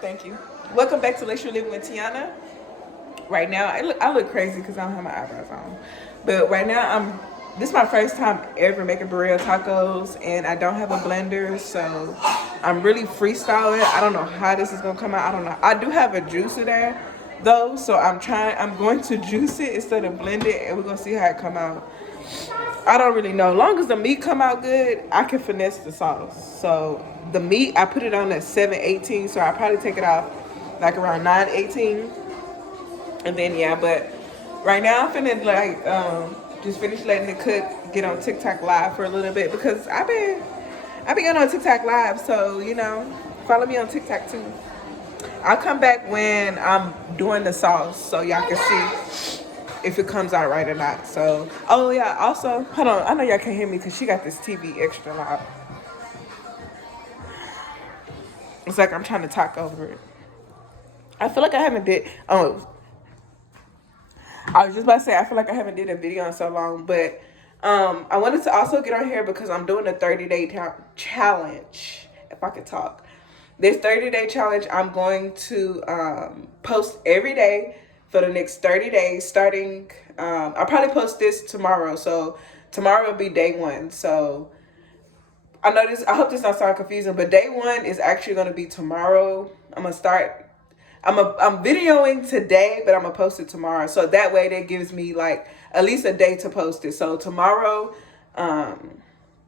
Thank you. Welcome back to Let's Living with Tiana. Right now, I look crazy because I don't have my eyebrows on. But right now, this is my first time ever making burrito tacos, and I don't have a blender, so I'm really freestyling. I don't know how this is gonna come out. I don't know. I do have a juicer there, though, so I'm going to juice it instead of blend it, and we're gonna see how it come out. I don't really know. As long as the meat come out good, I can finesse the sauce. So the meat, I put it on at 7:18, so I probably take it off like around 9:18, and then yeah. But right now I'm finna like just finish letting it cook, get on TikTok live for a little bit because I've been getting on TikTok live, so follow me on TikTok too. I'll come back when I'm doing the sauce so y'all can see if it comes out right or not. So, oh yeah, also, hold on. I know y'all can't hear me because she got this TV extra loud. It's like I'm trying to talk over it. I feel like I haven't did. Oh, I was just about to say I feel like I haven't did a video in so long, but I wanted to also get on here because I'm doing a 30-day challenge. If I could talk, this 30-day challenge, I'm going to post every day for the next 30 days. Starting, I'll probably post this tomorrow. So tomorrow will be day one. So I know this. I hope this not sound confusing, but day one is actually going to be tomorrow. I'm gonna start. I'm videoing today, but I'm gonna post it tomorrow. So that way, that gives me like at least a day to post it. So tomorrow, so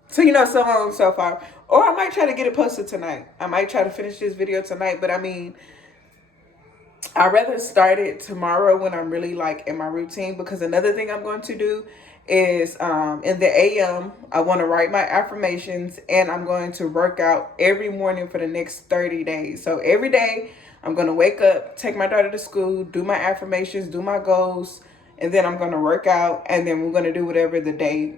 so on and so far. Or I might try to get it posted tonight. I might try to finish this video tonight, but I mean, I'd rather start it tomorrow when I'm really like in my routine, because another thing I'm going to do is in the AM, I want to write my affirmations, and I'm going to work out every morning for the next 30 days. So every day I'm going to wake up, take my daughter to school, do my affirmations, do my goals, and then I'm going to work out, and then we're going to do whatever the day,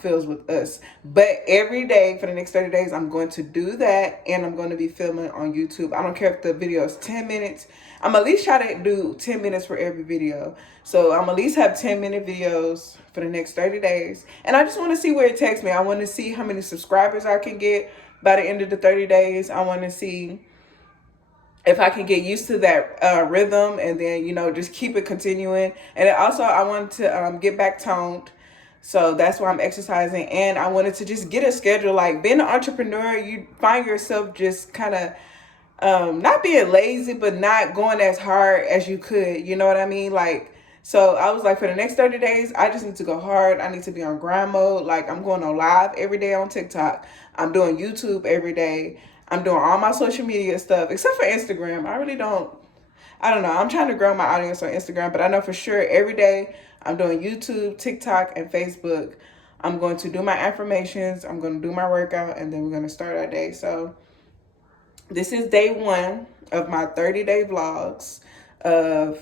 feels with us. But every day for the next 30 days, I'm going to do that, and I'm going to be filming on YouTube. I don't care if the video is 10 minutes. I'm at least try to do 10 minutes for every video. So I'm at least have 10-minute videos for the next 30 days. And I just want to see where it takes me. I want to see how many subscribers I can get by the end of the 30 days. I want to see if I can get used to that rhythm, and then, just keep it continuing. And also I want to get back toned. So that's why I'm exercising. And I wanted to just get a schedule. Like being an entrepreneur, you find yourself just kind of not being lazy, but not going as hard as you could. You know what I mean? Like, so I was like, for the next 30 days, I just need to go hard. I need to be on grind mode. Like I'm going on live every day on TikTok. I'm doing YouTube every day. I'm doing all my social media stuff, except for Instagram. I don't know. I'm trying to grow my audience on Instagram, but I know for sure every day I'm doing YouTube, TikTok, and Facebook. I'm going to do my affirmations. I'm going to do my workout, and then we're going to start our day. So this is day one of my 30-day vlogs of,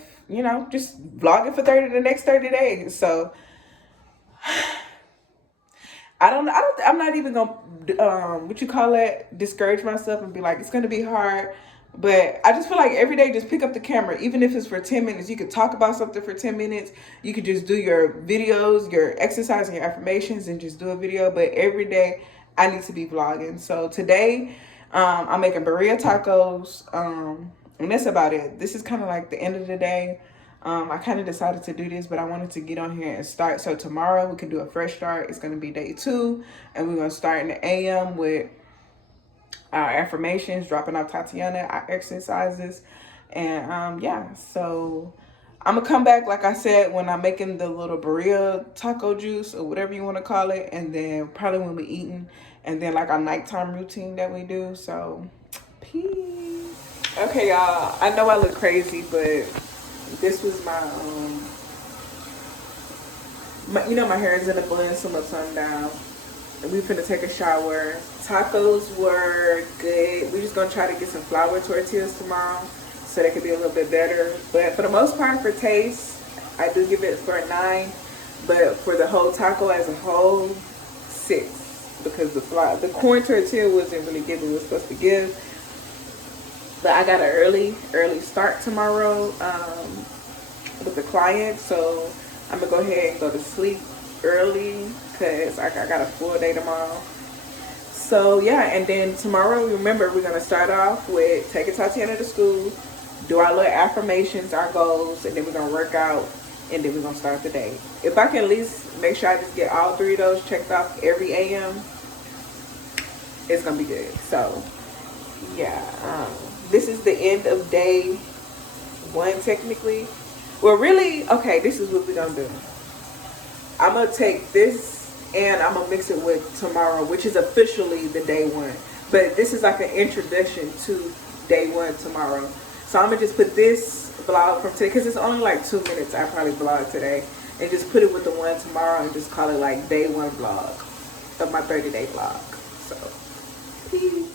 just vlogging for the next 30 days. So I'm not even gonna discourage myself and be like it's gonna be hard. But I just feel like every day, just pick up the camera, even if it's for 10 minutes. You could talk about something for 10 minutes. You could just do your videos, your exercise, and your affirmations, and just do a video. But every day, I need to be vlogging. So today, I'm making burrito tacos, and that's about it. This is kind of like the end of the day. I kind of decided to do this, but I wanted to get on here and start. So tomorrow we can do a fresh start. It's going to be day 2, and we're going to start in the AM with our affirmations, dropping off Tatiana, our exercises, and yeah. So I'm gonna come back, like I said, when I'm making the little burrito taco juice or whatever you want to call it, and then probably when we're eating, and then like our nighttime routine that we do. So peace. Okay, y'all, I know I look crazy, but this was my hair is in a bun, so my sun down. And we finna take a shower. Tacos were good. We're just gonna try to get some flour tortillas tomorrow so they could be a little bit better. But for the most part, for taste, I do give it for a 9. But for the whole taco as a whole, 6. Because the corn tortilla wasn't really giving what it was supposed to give. But I got an early start tomorrow with the client, so I'm gonna go ahead and go to sleep early because I got a full day tomorrow. So So yeah, and then tomorrow, remember, we're gonna start off with taking Tatiana to school, do our little affirmations, our goals, and then we're gonna work out, and then we're gonna start the day. If I can at least make sure I just get all 3 of those checked off every AM, it's gonna be good. So yeah, this is the end of day 1 technically. Well, really, okay, this is what we're gonna do. I'm gonna take this and I'm gonna mix it with tomorrow, which is officially the day 1. But this is like an introduction to day 1 tomorrow. So I'm gonna just put this vlog from today, because it's only like 2 minutes. I probably vlog today, and just put it with the one tomorrow, and just call it like day 1 vlog of my 30-day vlog. So peace.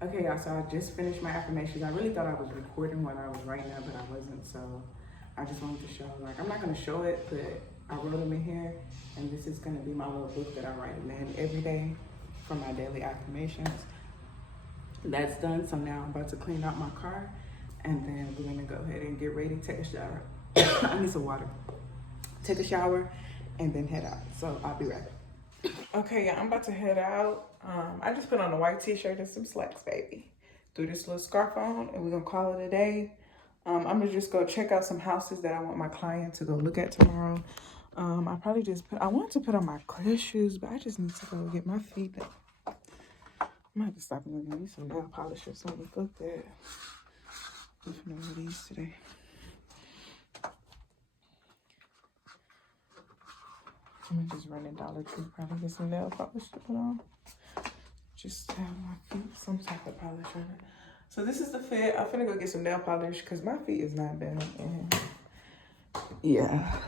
Okay, y'all, so I just finished my affirmations. I really thought I was recording what I was writing up, but I wasn't, so I just wanted to show, like, I'm not going to show it, but I wrote them in here, and this is going to be my little book that I write in every day for my daily affirmations. That's done, so now I'm about to clean out my car, and then we're going to go ahead and get ready, take a shower. I need some water. Take a shower, and then head out, so I'll be right back. Okay, yeah, I'm about to head out. I just put on a white t-shirt and some slacks, baby. Threw this little scarf on, and we're gonna call it a day. I'm gonna just go check out some houses that I want my client to go look at tomorrow. I probably I wanted to put on my clear shoes, but I just need to go get my feet done. I might have to stop and go get me some nail polish or something. Fuck that. I'm gonna wear these today. I'm gonna just run in Dollar Tree, probably get some nail polish to put on. Just have my feet some type of polish on it. So this is the fit. I'm finna go get some nail polish because my feet is not bad. Yeah.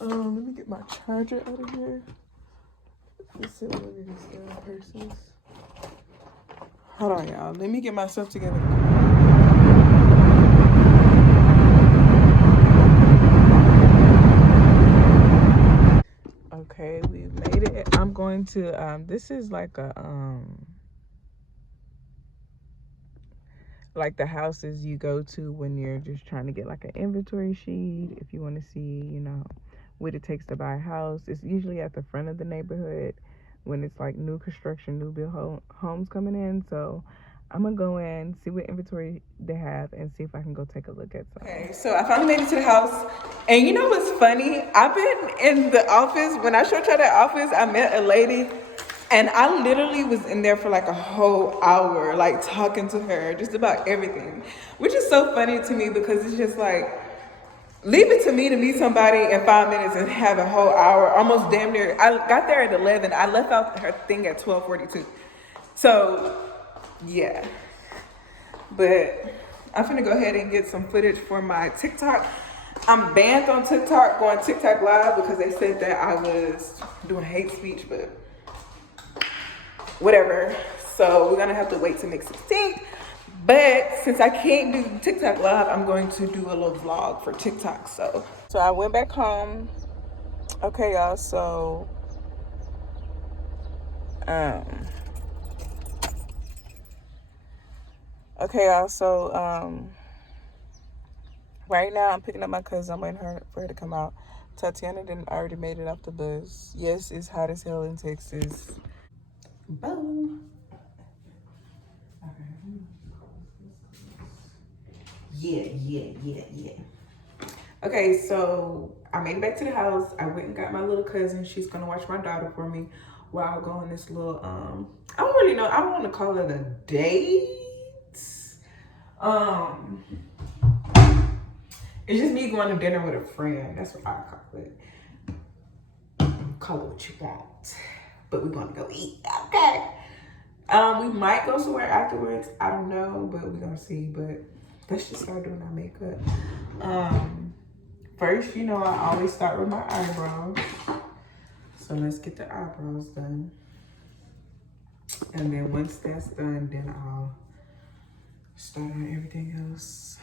Let me get my charger out of here. Let's see what it is. Purses. Hold on, y'all. Let me get myself together. Okay, we made it. I'm going to this is like a like the houses you go to when you're just trying to get like an inventory sheet, if you want to see, you know, what it takes to buy a house. It's usually at the front of the neighborhood when it's like new construction, new build homes coming in. So I'm gonna go in, see what inventory they have, and see if I can go take a look at some. Okay, so I finally made it to the house. And you know what's funny? I've been in the office. When I showed y'all that office, I met a lady, and I literally was in there for like a whole hour, like talking to her just about everything, which is so funny to me because it's just like, leave it to me to meet somebody in 5 minutes and have a whole hour, almost damn near. I got there at 11. I left out her thing at 12:42. So, yeah. But I'm finna go ahead and get some footage for my TikTok. I'm banned on TikTok, going TikTok live because they said that I was doing hate speech, but whatever. So we're gonna have to wait till next 16th. But since I can't do TikTok live, I'm going to do a little vlog for TikTok. So I went back home. Okay, y'all. So okay, y'all. So right now I'm picking up my cousin. I'm waiting for her to come out Tatiana didn't already made it off the bus. Yes, it's hot as hell in Texas. Boom. Yeah. Okay, so I made it back to the house. I went and got my little cousin. She's gonna watch my daughter for me while I go on this little I don't really know, I don't want to call it a date. Um it's just me going to dinner with a friend. That's what I call it. Call it what you want. But we're gonna go eat. Okay. We might go somewhere afterwards. I don't know, but we're gonna see. But let's just start doing our makeup. First, you know, I always start with my eyebrows. So let's get the eyebrows done. And then once that's done, then I'll start on everything else.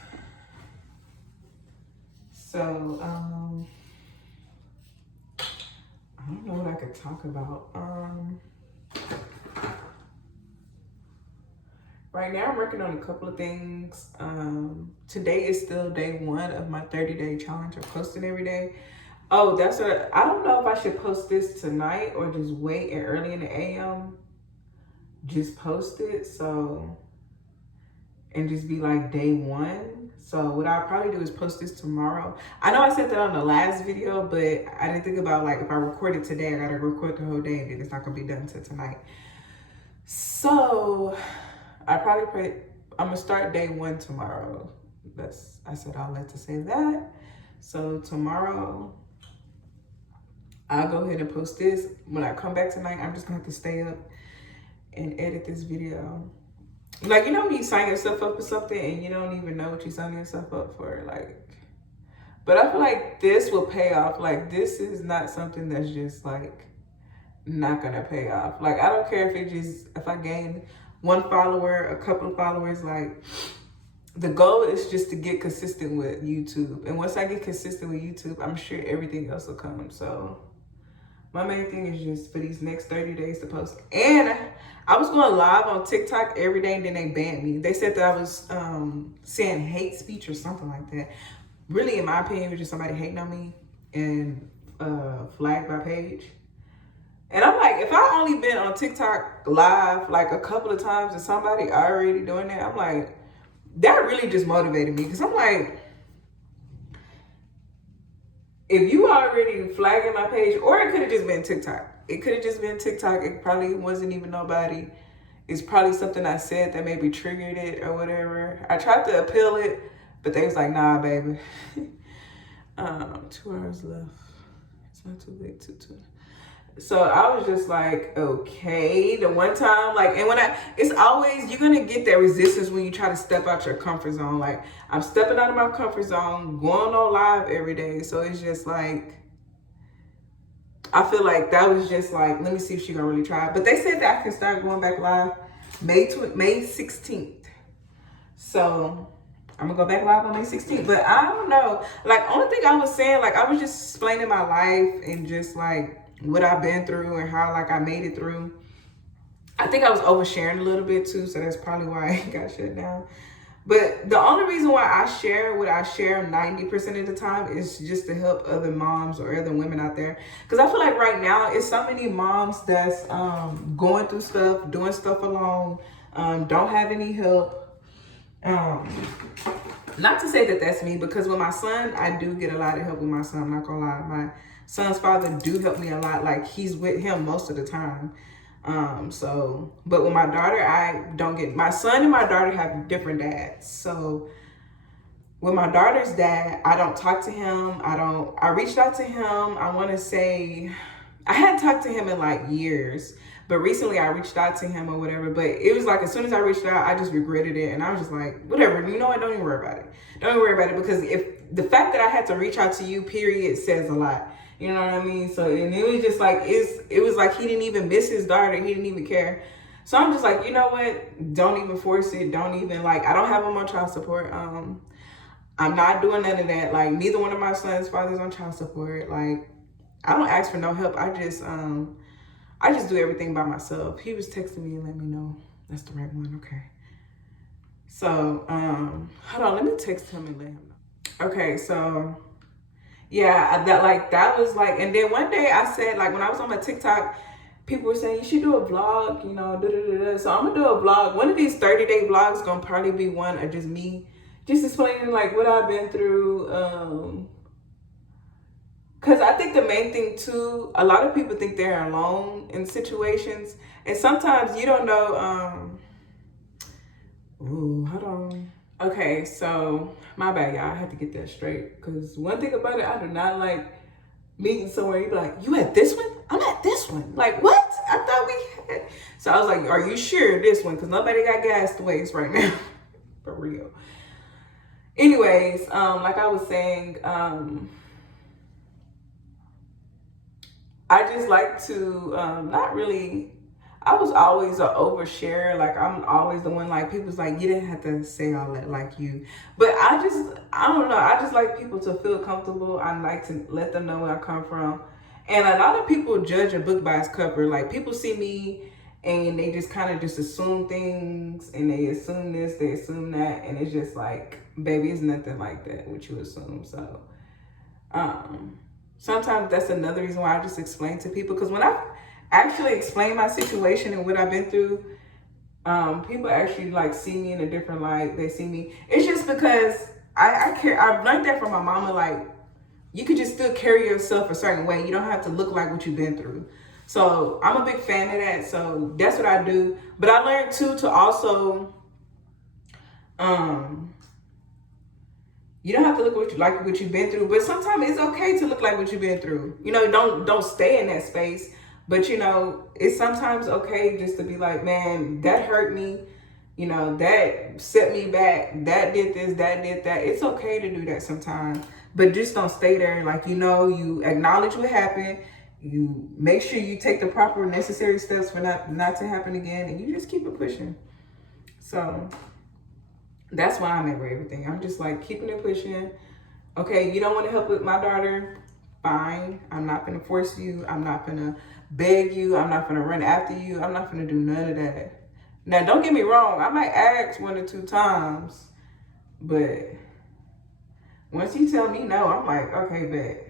So, I don't know what I could talk about. Right now I'm working on a couple of things. Today is still day 1 of my 30-day challenge of posting every day. Oh, that's what I don't know if I should post this tonight or just wait and early in the AM. Just post it, so, and just be like day 1. So what I'll probably do is post this tomorrow. I know I said that on the last video, but I didn't think about, like, if I record it today, I gotta record the whole day and then it's not gonna be done until tonight. So I'm gonna start day 1 tomorrow. I said I'll like to say that. So tomorrow, I'll go ahead and post this. When I come back tonight, I'm just gonna have to stay up and edit this video. Like, you know when you sign yourself up for something and you don't even know what you sign yourself up for, like, but I feel like this will pay off. Like, this is not something that's just like not gonna pay off. Like, I don't care if I gain 1 follower, a couple of followers, like, the goal is just to get consistent with YouTube. And once I get consistent with YouTube, I'm sure everything else will come. So my main thing is just for these next 30 days to post. And I was going live on TikTok every day and then they banned me. They said that I was saying hate speech or something like that. Really, in my opinion, it was just somebody hating on me and flagged my page. And I'm like, if I only been on TikTok live like a couple of times and somebody already doing that, I'm like, that really just motivated me. Because I'm like, if you already flagging my page, or it could have just been TikTok. It could have just been TikTok. It probably wasn't even nobody. It's probably something I said that maybe triggered it or whatever. I tried to appeal it, but they was like, nah, baby. 2 hours left. It's not too late to. So I was just like, okay. The one time, like, and it's always, you're gonna get that resistance when you try to step out your comfort zone. Like, I'm stepping out of my comfort zone, going on live every day. So it's just like, I feel like that was just like, let me see if she's gonna really try. But they said that I can start going back live May 16th. So I'm gonna go back live on May 16th. But I don't know. Like, only thing I was saying, like, I was just explaining my life and just like what I've been through and how, like, I made it through. I think I was oversharing a little bit too, so that's probably why I got shut down. But the only reason why I share what I share 90% of the time is just to help other moms or other women out there. Because I feel like right now, it's so many moms that's going through stuff, doing stuff alone, don't have any help. Not to say that that's me, because with my son, I do get a lot of help with my son. I'm not gonna lie. My son's father do help me a lot. Like, he's with him most of the time. But with my daughter, I don't get, my son and my daughter have different dads. So with my daughter's dad, I don't talk to him. I reached out to him. I want to say, I hadn't talked to him in like years, but recently I reached out to him or whatever. But it was like, as soon as I reached out, I just regretted it. And I was just like, whatever, you know what? Don't even worry about it. Don't even worry about it, because if the fact that I had to reach out to you, period, says a lot. You know what I mean? So, and it was just like, it was like he didn't even miss his daughter. He didn't even care. So I'm just like, you know what? Don't even force it. Don't even, like, I don't have him on child support. I'm not doing none of that. Like, neither one of my son's fathers on child support. Like, I don't ask for no help. I just do everything by myself. He was texting me and let me know that's the right one. Okay. So, hold on. Let me text him and let him know. Okay, so Yeah, that was like, and then one day I said, like, when I was on my TikTok, people were saying you should do a vlog, you know, da da da da. So I'm gonna do a vlog. One of these 30-day vlogs gonna probably be one of just me, just explaining like what I've been through. Cause I think the main thing too, a lot of people think they're alone in situations, and sometimes you don't know. Ooh, hold on. Okay, so my bad, y'all. I had to get that straight. Cause one thing about it, I do not like meeting somewhere. You be like, you at this one? I'm at this one. Like, what? I thought we had. So I was like, are you sure this one? Cause nobody got gas to waste right now, for real. Anyways, like I was saying, I just like to not really. I was always an overshare. Like I'm always the one. Like people's like you didn't have to say all that like you, but I don't know. I just like people to feel comfortable. I like to let them know where I come from, and a lot of people judge a book by its cover. Like people see me and they just kind of just assume things, and they assume this, they assume that, and it's just like, baby, it's nothing like that. What you assume, so. Um, Sometimes that's another reason why I just explain to people, because when I actually explain my situation and what I've been through, people actually like see me in a different light. They see me. It's just because I care. I've learned that from my mama. Like you could just still carry yourself a certain way. You don't have to look like what you've been through. So I'm a big fan of that. So that's what I do. But I learned too to also um you don't have to look what you've been through, but sometimes it's okay to look like what you've been through. You know, don't stay in that space. But you know, it's sometimes okay just to be like, man, that hurt me. You know, that set me back. That did this. That did that. It's okay to do that sometimes, but just don't stay there. Like, you know, you acknowledge what happened. You make sure you take the proper necessary steps for not to happen again, and you just keep it pushing. So that's why I'm at with everything. I'm just like keeping it pushing. Okay, you don't want to help with my daughter? Fine. I'm not gonna force you. I'm not gonna beg you. I'm not gonna run after you. I'm not gonna do none of that. Now, don't get me wrong. I might ask 1 or 2 times, but once you tell me no, I'm like, okay, bet.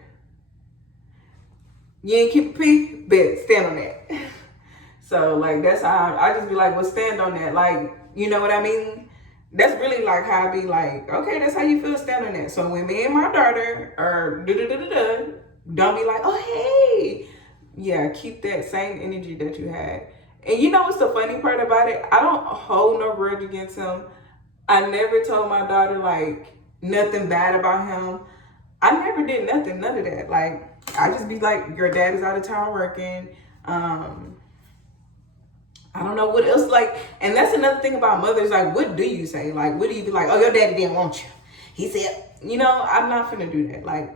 You ain't keep a pee? Bet. Stand on that. So, like, that's how I just be like, well, stand on that. Like, you know what I mean? That's really like how I be like, okay, that's how you feel, stand on that. So when me and my daughter are da-da-da-da-da, don't be like, oh, hey. Yeah, keep that same energy that you had. And you know what's the funny part about it? I don't hold no grudge against him. I never told my daughter, like, nothing bad about him. I never did nothing, none of that. Like, I just be like, your dad is out of town working. I don't know what else, like, and that's another thing about mothers. Like, what do you say? Like, what do you be like? Oh, your daddy didn't want you. He said, you know, I'm not finna do that. Like,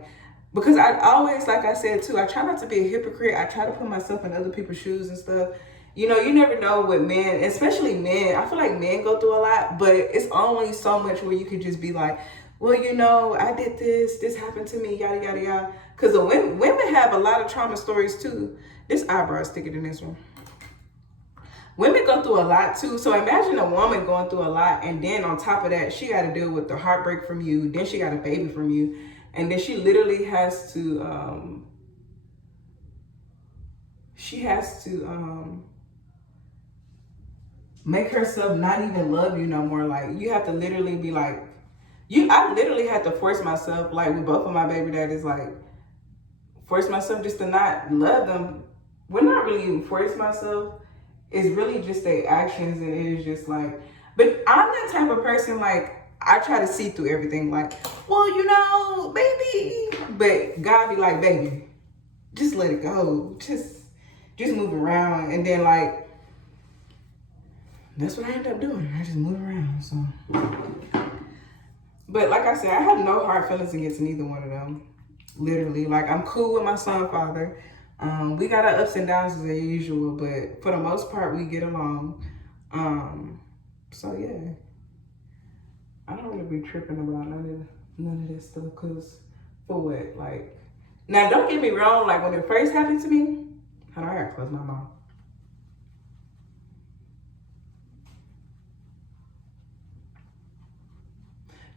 because I always, like I said too, I try not to be a hypocrite. I try to put myself in other people's shoes and stuff. You know, you never know what men, especially men. I feel like men go through a lot, but it's only so much where you could just be like, well, you know, I did this happened to me, yada yada yada. Because the women have a lot of trauma stories too. This eyebrow is thicker than this one. Women go through a lot too. So imagine a woman going through a lot, and then on top of that, she got to deal with the heartbreak from you. Then she got a baby from you, and then she literally has to make herself not even love you no more. Like you have to literally be like, I literally had to force myself, like with both of my baby daddies, like force myself just to not love them. Well, not really even force myself. It's really just their actions, and it is just like, but I'm that type of person, like, I try to see through everything, like, well, you know, baby, but God be like, baby, just let it go, just move around, and then, like, that's what I end up doing, I just move around, so, but like I said, I have no hard feelings against neither one of them, literally, like, I'm cool with my son, father. We got our ups and downs as usual, but for the most part, we get along. So yeah, I don't really be tripping about none of this stuff. Cause for what? Like, now don't get me wrong. Like when it first happened to me, hold on, I gotta close my mouth.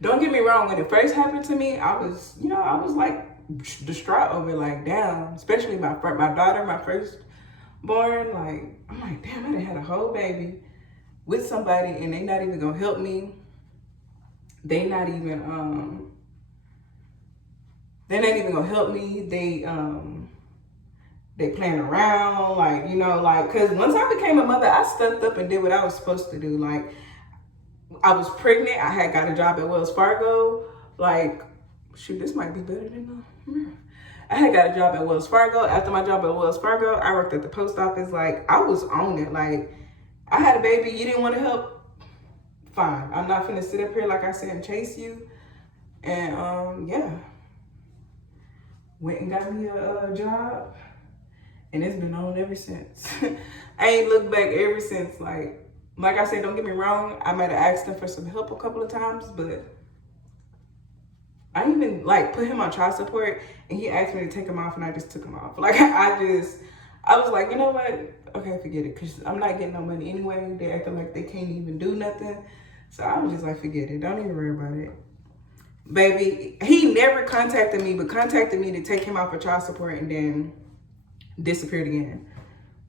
Don't get me wrong. When it first happened to me, I was like distraught over it, like, damn, especially my daughter, my firstborn, like, I'm like, damn, I done had a whole baby with somebody and they not even gonna help me. They're not even gonna help me. They playing around, like, you know, like, cause once I became a mother, I stepped up and did what I was supposed to do. Like, I was pregnant. I had got a job at Wells Fargo. Like, shoot, this might be better than I had got a job at Wells Fargo. After my job at Wells Fargo, I worked at the post office. Like, I was on it. Like, I had a baby. You didn't want to help? Fine. I'm not finna sit up here, like I said, and chase you. And, yeah. Went and got me a job. And it's been on ever since. I ain't looked back ever since. Like I said, don't get me wrong. I might have asked him for some help a couple of times, but I even like put him on child support and he asked me to take him off and I just took him off. Like I was like, you know what? Okay, forget it. Cause I'm not getting no money anyway. They acting like they can't even do nothing. So I was just like, forget it. Don't even worry about it. Baby, he never contacted me, but contacted me to take him off of child support and then disappeared again.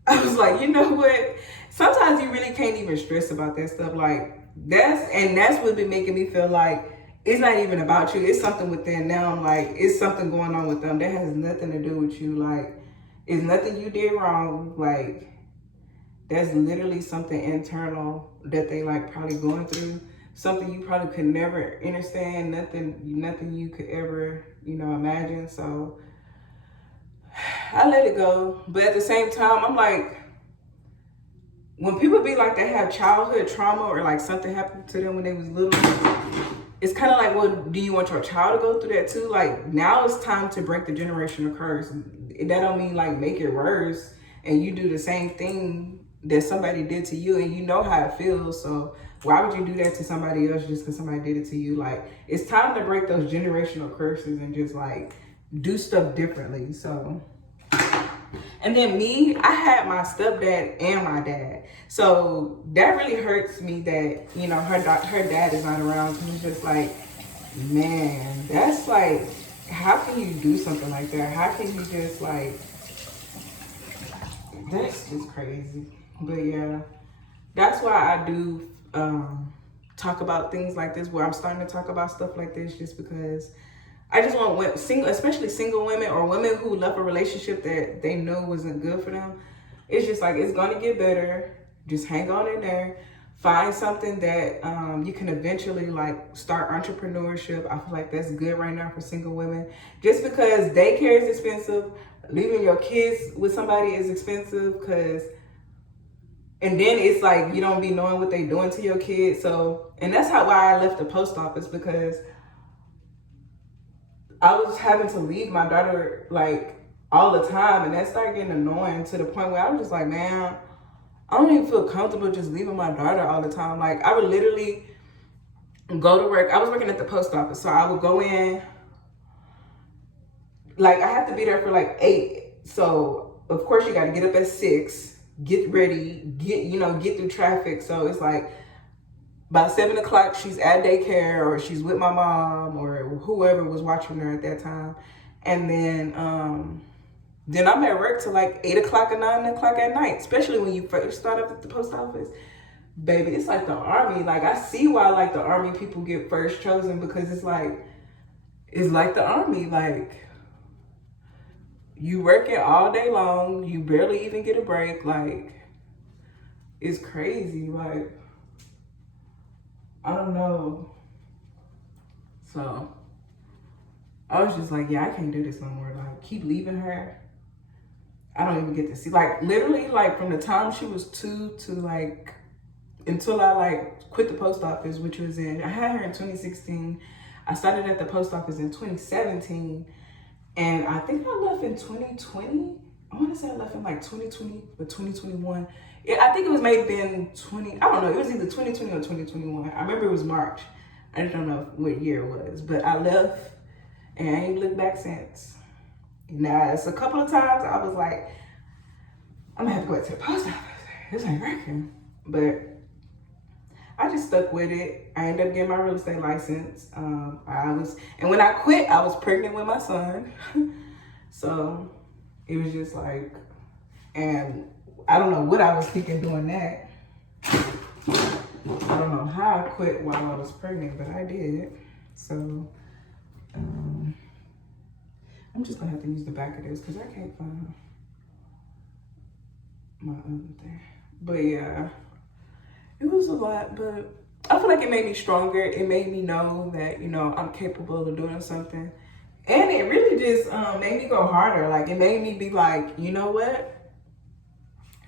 I was like, you know what? Sometimes you really can't even stress about that stuff. Like that's what been making me feel like it's not even about you. It's something within them. Like it's something going on with them that has nothing to do with you. Like it's nothing you did wrong. Like that's literally something internal that they like probably going through. Something you probably could never understand. Nothing you could ever, you know, imagine. So I let it go. But at the same time, I'm like, when people be like they have childhood trauma or like something happened to them when they was little, it's kind of like, well, do you want your child to go through that too? Like now it's time to break the generational curse. That don't mean like make it worse and you do the same thing that somebody did to you and you know how it feels. So why would you do that to somebody else just because somebody did it to you? Like it's time to break those generational curses and just like do stuff differently. So, and then me, I had my stepdad and my dad. So that really hurts me that, you know, her dad is not around. So it's just like, man, that's like, how can you do something like that? How can you just like, that's just crazy. But yeah, that's why I do talk about things like this, where I'm starting to talk about stuff like this, just because I just want women, especially single women or women who left a relationship that they know wasn't good for them. It's just like, it's going to get better. Just hang on in there. Find something that you can eventually like start entrepreneurship. I feel like that's good right now for single women. Just because daycare is expensive, leaving your kids with somebody is expensive, and then it's like you don't be knowing what they doing to your kids. So, and that's why I left the post office, because I was having to leave my daughter like all the time, and that started getting annoying to the point where I was just like, man, I don't even feel comfortable just leaving my daughter all the time. Like I would literally go to work. I was working at the post office, so I would go in, like I have to be there for like 8. So of course you got to get up at 6, get ready, get through traffic. So it's like by 7 o'clock, she's at daycare or she's with my mom or whoever was watching her at that time. And then I'm at work till like 8 o'clock or 9 o'clock at night, especially when you first start up at the post office. Baby, it's like the army. Like I see why like the army people get first chosen, because it's like the army. Like you working all day long, you barely even get a break. Like it's crazy. Like I don't know. So I was just like, yeah, I can't do this no more. Like keep leaving her. I don't even get to see, like literally like from the time she was 2 to like until I like quit the post office, which was I had her in 2016. I started at the post office in 2017. And I think I left in 2020. I want to say I left in like 2020 or 2021. I think it was maybe in 20, I don't know. It was either 2020 or 2021. I remember it was March. I just don't know what year it was. But I left and I ain't looked back since. Now, it's a couple of times I was like, I'm gonna have to go back to the post office. This ain't working. But I just stuck with it. I ended up getting my real estate license. And when I quit, I was pregnant with my son. So it was just like, and I don't know what I was thinking doing that. I don't know how I quit while I was pregnant, but I did. So I'm just gonna have to use the back of this because I can't find my other thing. But yeah, it was a lot, but I feel like it made me stronger. It made me know that, you know, I'm capable of doing something. And it really just made me go harder. Like, it made me be like, you know what?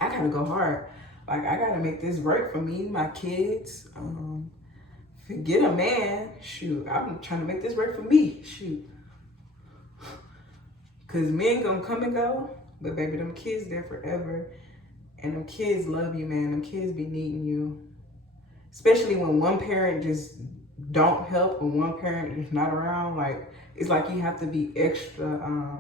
I gotta go hard. Like, I gotta make this work for me, my kids. Forget a man. Shoot, I'm trying to make this work for me. Shoot. Because men gonna come and go, but baby, them kids there forever. And them kids love you, man. Them kids be needing you. Especially when one parent just don't help and one parent is not around. Like, it's like you have to be extra,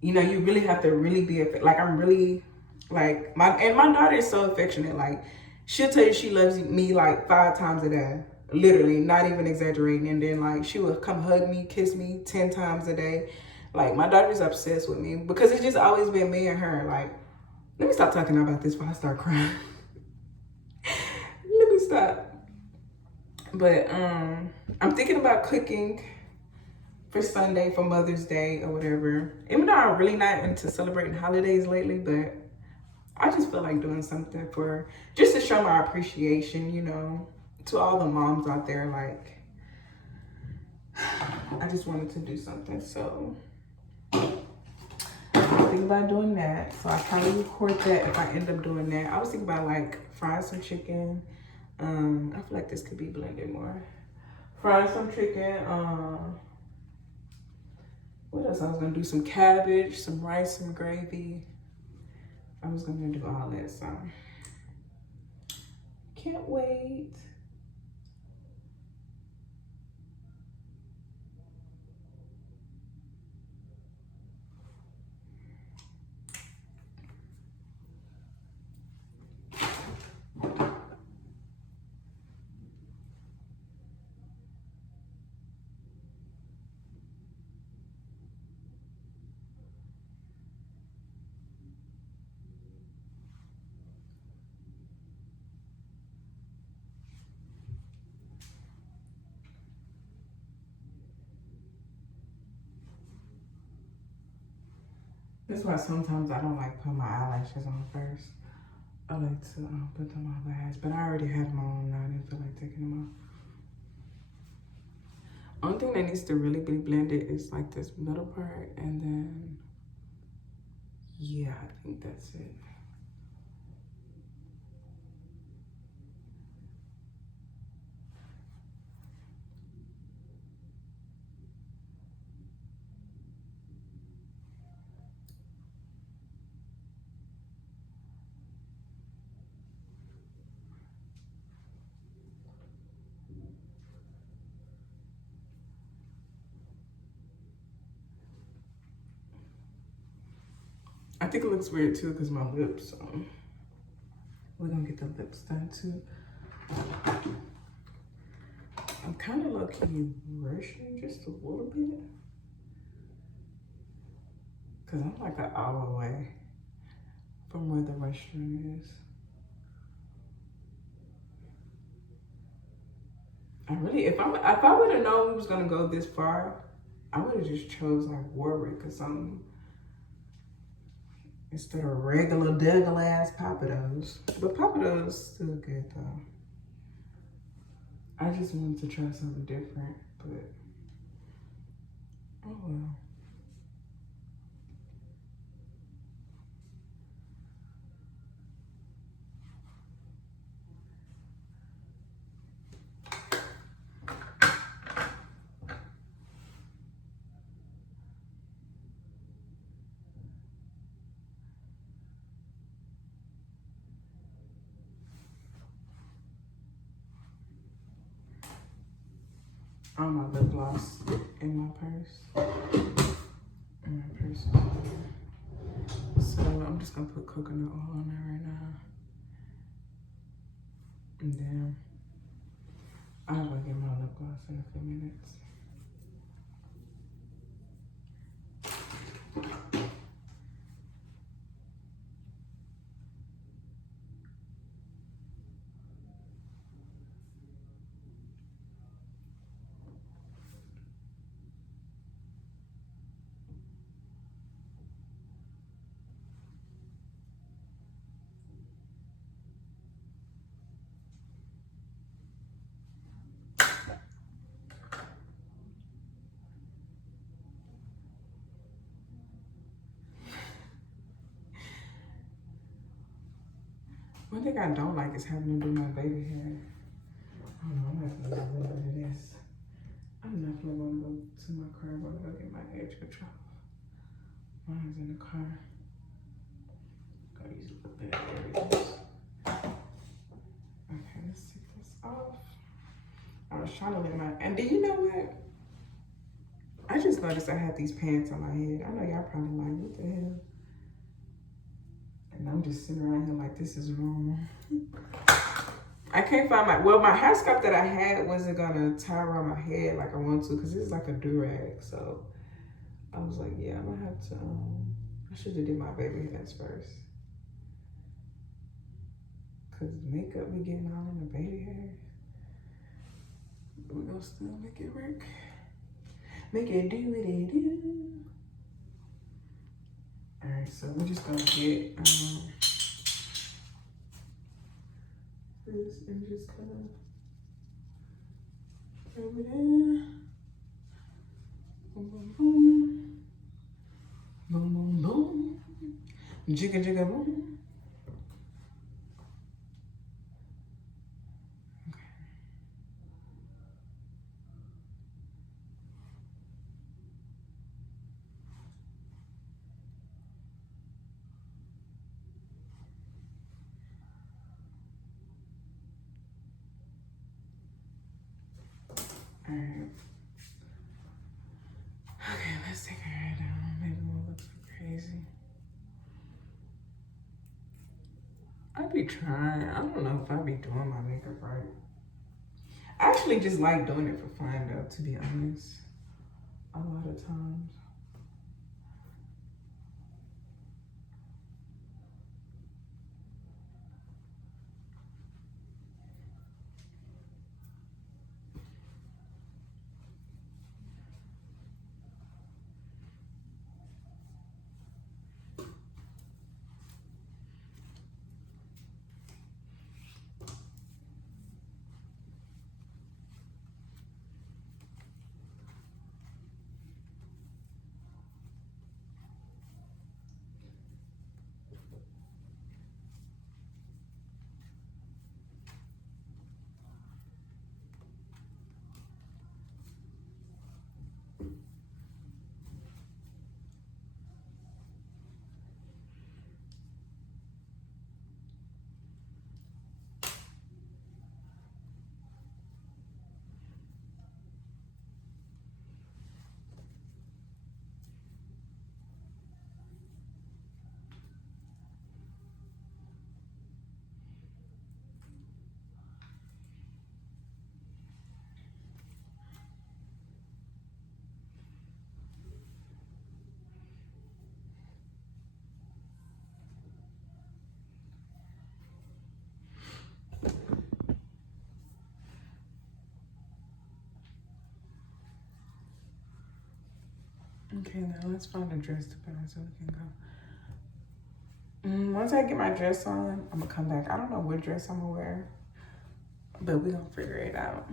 you know, you really have to really be, like, I'm really, like, my daughter is so affectionate. Like, she'll tell you she loves me like 5 times a day. Literally, not even exaggerating. And then, like, she will come hug me, kiss me 10 times a day. Like, my daughter's obsessed with me because it's just always been me and her. Like, let me stop talking about this before I start crying. Let me stop. But I'm thinking about cooking for Sunday, for Mother's Day or whatever. Even though I'm really not into celebrating holidays lately, but I just feel like doing something for, just to show my appreciation, you know, to all the moms out there. Like, I just wanted to do something. So I'm thinking about doing that. So I probably record that if I end up doing that. I was thinking about like frying some chicken. I feel like this could be blended more. Frying some chicken. What else? I was gonna do some cabbage, some rice, some gravy. I was gonna do all that, so can't wait. That's why sometimes I don't like put my eyelashes on first. I like to put them on last, but I already had them on and I didn't feel like taking them off. Only thing that needs to really be blended is like this middle part, and then, yeah, I think that's it. I think it looks weird too because my lips, we're gonna get the lips done too. I'm kind of low-key rushing just a little bit because I'm like an hour away from where the restroom is. I really, if I would have known we was gonna go this far, I would have just chose like Warwick or something instead of regular Dougal ass Pappadeaux. But Pappadeaux still good though. I just wanted to try something different, but oh well. All my lip gloss in my purse. In my purse. So I'm just gonna put coconut oil on there right now. And then I'll go get my lip gloss in a few minutes. One thing I don't like is having to do my baby hair. I don't know, I'm not gonna do a little bit of this. I'm not gonna go to my car, I'm gonna go get my edge control. Mine's in the car. Gotta use a little bit of areas. Okay, let's take this off. I was trying to let my, and do you know what? I just noticed I had these pants on my head. I know y'all probably like, what the hell? And I'm just sitting around here like this is normal. I can't find my, well, my hair scarf that I had wasn't gonna tie around my head like I want to, because it's like a do-rag. So I was like, yeah, I'm gonna have to, I should have did my baby hairs first. Cause makeup be getting all in the baby hair. But we're gonna still make it work. Make it do what it do. All right, so we're just gonna get this and just kind of rub it in. Boom, boom, boom. Boom, boom, boom. Jigga, jigga, boom. All right. Okay, let's take her hair down. Maybe we'll look so crazy. I be trying. I don't know if I be doing my makeup right. I actually just like doing it for fun though, to be honest. A lot of times. Okay, now let's find a dress to put on so we can go. Once I get my dress on, I'm gonna come back. I don't know what dress I'm gonna wear, but we're gonna figure it out.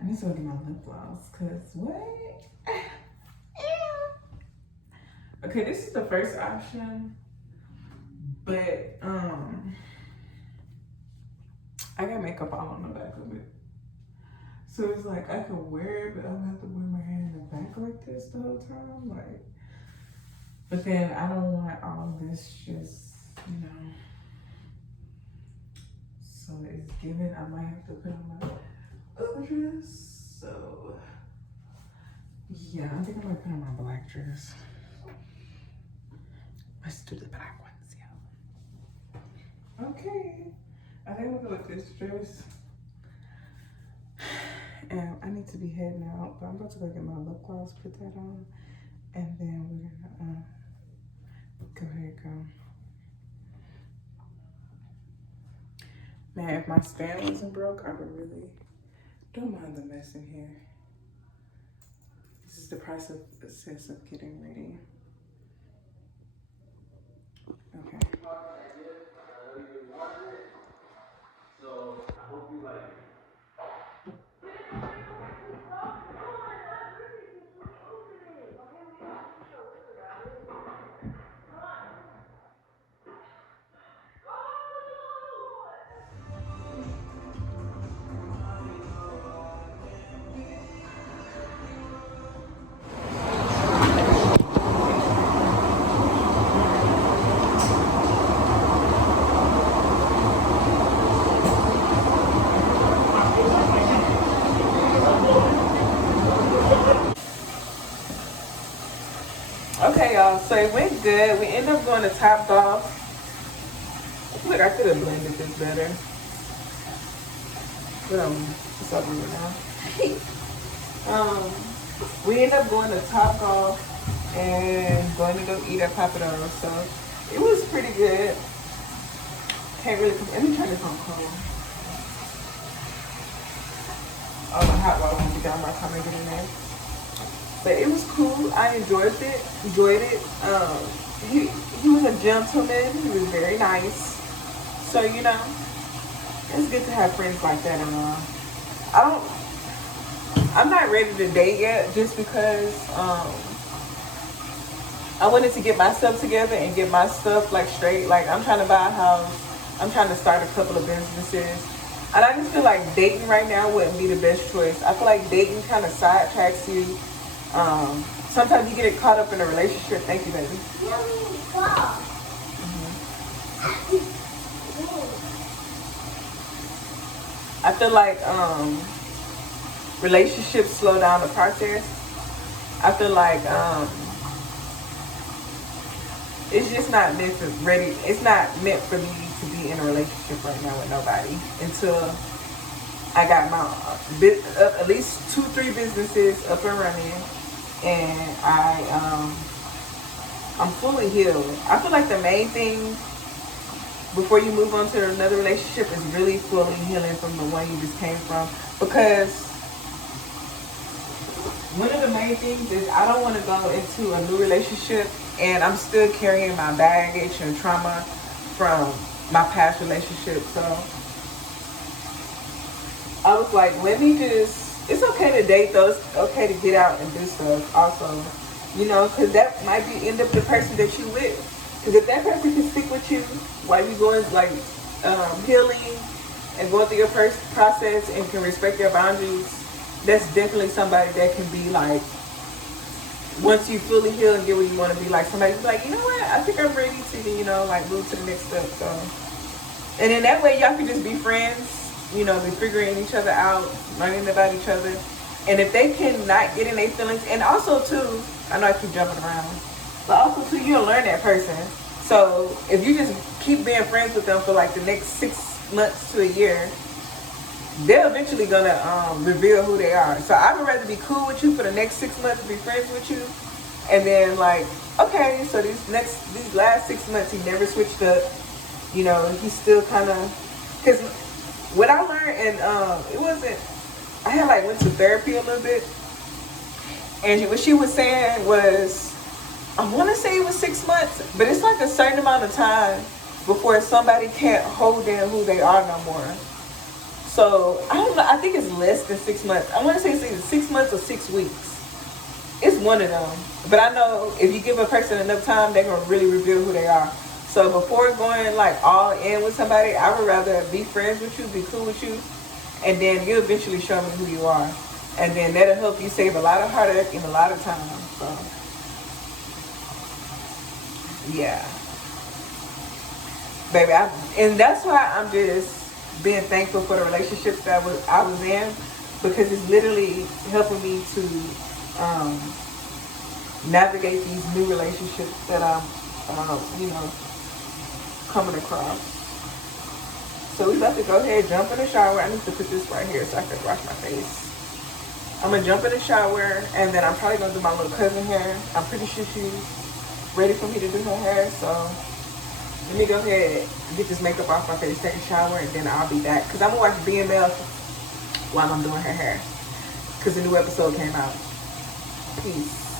I need to go get my lip gloss, cause what? Okay, this is the first option, but I got makeup all on the back of it. So it's like I can wear it, but I don't have to wear my hair in the back like this the whole time. Like, but then I don't want all this just, you know. So it's given, I might have to put on my other dress. So yeah, I think I might put on my black dress. Let's do the black ones, yeah. Okay. I think I'm gonna go with this dress. And I need to be heading out, but I'm about to go get my lip gloss, put that on, and then we're gonna go ahead and go. Man, if my stand wasn't broke, I would really don't mind the mess in here. This is the process of getting ready. Okay. So I hope you like it. Okay, y'all, so it went good. We ended up going to Top Golf. Look, I could have blended this better. But it's up here now. We ended up going to Top Golf and going to go eat at Papado's. So it was pretty good. Can't really, let me turn this on cold. Oh, the hot water won't be down by the time I get in there. But it was cool. I enjoyed it. He was a gentleman. He was very nice. So, you know, it's good to have friends like that. I'm not ready to date yet just because I wanted to get myself together and get my stuff like straight. Like, I'm trying to buy a house. I'm trying to start a couple of businesses. And I just feel like dating right now wouldn't be the best choice. I feel like dating kind of sidetracks you. Sometimes you get caught up in a relationship. Thank you, baby. I feel like relationships slow down the process. I feel like it's just not meant for ready. It's not meant for me to be in a relationship right now with nobody until I got my at least 2-3 businesses up and running, and I'm fully healed. I feel like the main thing before you move on to another relationship is really fully healing from the one you just came from, because one of the main things is I don't want to go into a new relationship and I'm still carrying my baggage and trauma from my past relationship. So I was like, let me just, it's okay to date though. It's okay to get out and do stuff also, you know, because that might be end up the person that you with. Because if that person can stick with you while you going like healing and going through your process and can respect your boundaries, that's definitely somebody that can be like, once you fully heal and get where you want to be, like somebody be like, you know what, I think I'm ready to, you know, like move to the next step. So, and in that way, y'all can just be friends, you know, be figuring each other out, learning about each other. And if they cannot get in their feelings, and also too, I know I keep jumping around, but also too, you'll learn that person. So if you just keep being friends with them for like the next 6 months to a year, they're eventually gonna reveal who they are. So I would rather be cool with you for the next 6 months, be friends with you, and then like, okay, so these last 6 months he never switched up. You know, he's still kind of, because what I learned, and it wasn't, I had like went to therapy a little bit, and what she was saying was, I want to say it was 6 months, but it's like a certain amount of time before somebody can't hold in who they are no more. So I don't know. I think it's less than 6 months. I want to say it's either 6 months or 6 weeks. It's one of them. But I know if you give a person enough time, they're gonna really reveal who they are. So before going like all in with somebody, I would rather be friends with you, be cool with you, and then you eventually show me who you are, and then that'll help you save a lot of heartache and a lot of time. So yeah, baby. And that's why I'm just being thankful for the relationships that I was in, because it's literally helping me to navigate these new relationships that I'm, you know, coming across. So we about to go ahead, jump in the shower. I need to put this right here so I can wash my face. I'm gonna jump in the shower, and then I'm probably gonna do my little cousin hair. I'm pretty sure she's ready for me to do her hair, so let me go ahead and get this makeup off my face, take a shower, and then I'll be back. Because I'm gonna watch BML while I'm doing her hair. Because the new episode came out. Peace.